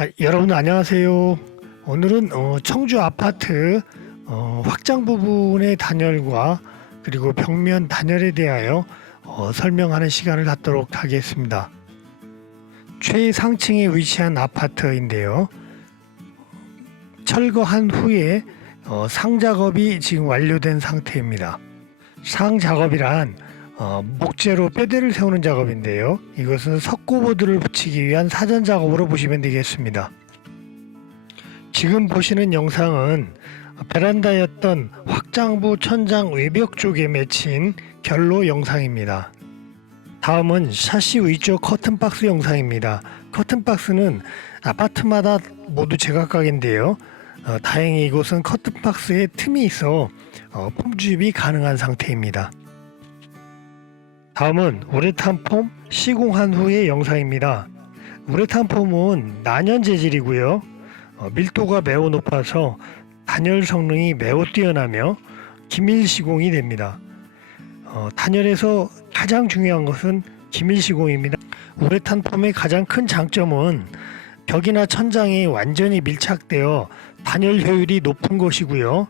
아, 여러분 안녕하세요. 오늘은 어, 청주 아파트 어, 확장 부분의 단열과 그리고 벽면 단열에 대하여 어, 설명하는 시간을 갖도록 하겠습니다. 최상층에 위치한 아파트인데요. 철거한 후에 어, 상 작업이 지금 완료된 상태입니다. 상 작업이란 어, 목재로 뼈대를 세우는 작업인데요. 이것은 석고보드를 붙이기 위한 사전 작업으로 보시면 되겠습니다. 지금 보시는 영상은 베란다였던 확장부 천장 외벽 쪽에 맺힌 결로 영상입니다. 다음은 샤시 위쪽 커튼박스 영상입니다. 커튼박스는 아파트마다 모두 제각각인데요. 어, 다행히 이곳은 커튼박스에 틈이 있어 어, 폼주입이 가능한 상태입니다. 다음은 우레탄 폼 시공한 후의 영상입니다. 우레탄 폼은 난연 재질이고요. 어, 밀도가 매우 높아서 단열 성능이 매우 뛰어나며 기밀 시공이 됩니다. 어, 단열에서 가장 중요한 것은 기밀 시공입니다. 우레탄 폼의 가장 큰 장점은 벽이나 천장이 완전히 밀착되어 단열 효율이 높은 것이고요.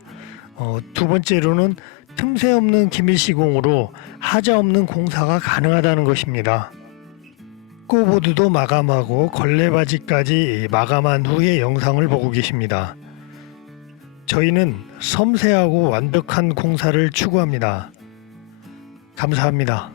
어, 두 번째로는 틈새 없는 기밀 시공으로 하자 없는 공사가 가능하다는 것입니다. 꼬보드도 마감하고 걸레바지까지 마감한 후의 영상을 보고 계십니다. 저희는 섬세하고 완벽한 공사를 추구합니다. 감사합니다.